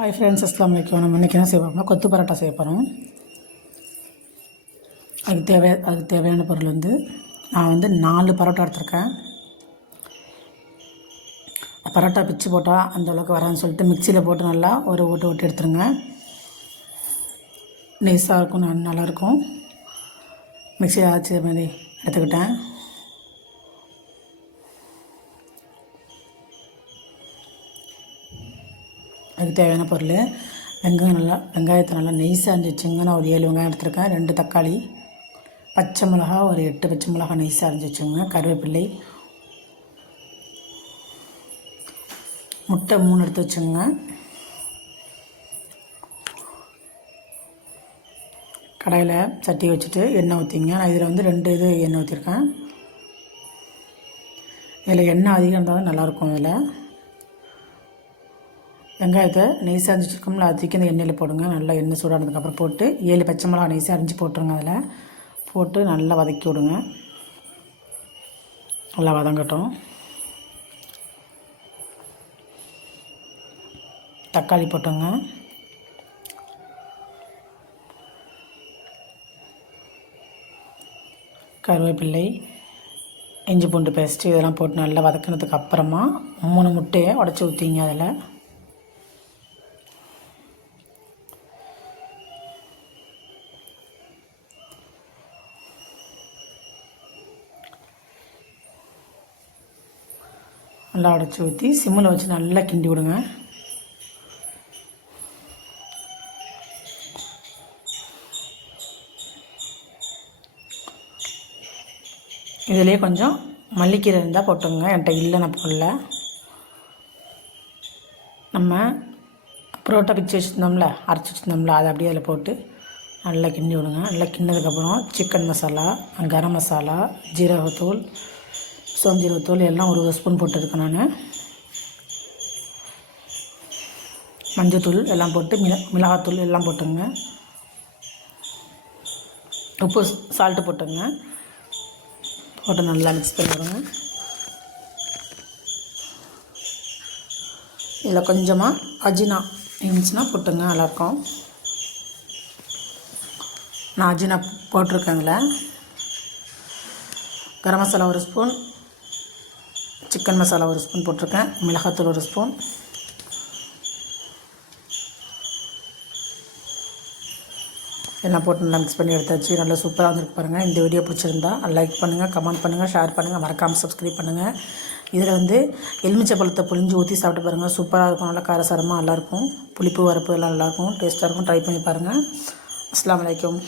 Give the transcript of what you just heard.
Hi friends, அஸ்ஸலாமு அலைக்கும். நம்ம இன்றைக்கி என்ன செய்ய போகிறோம்னா கொத்து பரோட்டா செய்ய போகிறோம். அதுக்கு தேவையான பொருள் நான் 4 பரோட்டா எடுத்திருக்கேன். பரோட்டா பிச்சு போட்டால் அந்தளவுக்கு வரான்னு சொல்லிட்டு மிக்சியில் போட்டு நல்லா ஒரு ஓட்டு எடுத்துருங்க. நைஸாக இருக்கும், நல்லாயிருக்கும். மிக்சியில் ஆச்சு மாதிரி எடுத்துக்கிட்டேன். அதுக்கு தேவையான பொருள் வெங்காயத்தை நல்லா நைஸாக அரிஞ்சு வச்சுங்க. நான் ஒரு 7 வெங்காயம் எடுத்துருக்கேன். 2 தக்காளி, பச்சை மிளகா ஒரு 8 பச்சை மிளகா நைஸாக அரிஞ்சு வச்சுங்க. கருவேப்பிள்ளை, முட்டை 3 எடுத்து வச்சுங்க. கடாயில் சட்டி வச்சுட்டு எண்ணெய் ஊற்றிங்க. நான் இதில் 2 எண்ணெய் ஊற்றிருக்கேன். இதில் எண்ணெய் அதிகம் இருந்தால் தான் நல்லாயிருக்கும். இதில் வெங்காயத்தை நைஸாக அரிஞ்சு வச்சுருக்கோம்ல, அது தூக்கி அந்த எண்ணெயில் போடுங்க. நல்லா எண்ணெய் சூடானதுக்கப்புறம் போட்டு 7 பச்சை மிளகா நைஸாக அரிஞ்சு போட்டுருங்க. அதில் போட்டு நல்லா வதக்கி விடுங்க. நல்லா வதங்கட்டும். தக்காளி போட்டுங்க. கருவேப்பிள்ளை, இஞ்சி பூண்டு பேஸ்ட்டு இதெல்லாம் போட்டு நல்லா வதக்கினதுக்கு அப்புறமா 3 முட்டையை உடச்சி ஊற்றிங்க. அதில் நல்லா உடச்சி ஊற்றி சிம்மில் வச்சு நல்லா கிண்டி விடுங்க. இதிலே கொஞ்சம் மல்லிக்கீரை இருந்தால் போட்டுங்க. என்கிட்ட இல்லை, நான் போடல. நம்ம புரோட்டா பிச்சு வச்சுருந்தோம்ல, அரைச்சி வச்சுருந்தோம்ல, அதை அப்படியே அதில் போட்டு நல்லா கிண்டி விடுங்க. நல்லா கிண்டினதுக்கப்புறம் சிக்கன் மசாலா, கரம் மசாலா, ஜீரகத்தூள், சோம்பு எல்லாம் ஒரு ஸ்பூன் போட்டுருக்கேன். நான் மஞ்சத்தூள் எல்லாம் போட்டு மிளகாத்தூள் எல்லாம் போட்டுங்க. உப்பு சால்ட்டு போட்டுங்க. போட்டு நல்லா மிக்ஸ் பண்ணி விடுங்க. இதில் கொஞ்சமாக அஜினா இருந்துச்சுன்னா போட்டுங்க, நல்லாயிருக்கும். நான் அஜினா போட்டிருக்கேன். இதில் garam masala 1 spoon, chicken masala 1 spoon போட்டிருக்கேன். மிளகாத்தூள் 1 ஸ்பூன். எல்லாம் போட்டு நல்லா மிக்ஸ் பண்ணி எடுத்தாச்சு. நல்லா சூப்பராக வந்துருக்கு பாருங்கள். இந்த வீடியோ பிடிச்சிருந்தா லைக் பண்ணுங்கள், கமெண்ட் பண்ணுங்கள், ஷேர் பண்ணுங்கள், மறக்காமல் சப்ஸ்கிரைப் பண்ணுங்கள். இதில் எலுமிச்சை பழத்தை புளிஞ்சு ஊற்றி சாப்பிட்டு பாருங்கள். சூப்பராக இருக்கும். நல்லா காரசாரமாக நல்லாயிருக்கும். புளிப்பு வரப்பு எல்லாம் நல்லாயிருக்கும், டேஸ்ட்டாக இருக்கும். ட்ரை பண்ணி பாருங்கள். அஸ்ஸலாமு அலைக்கும்.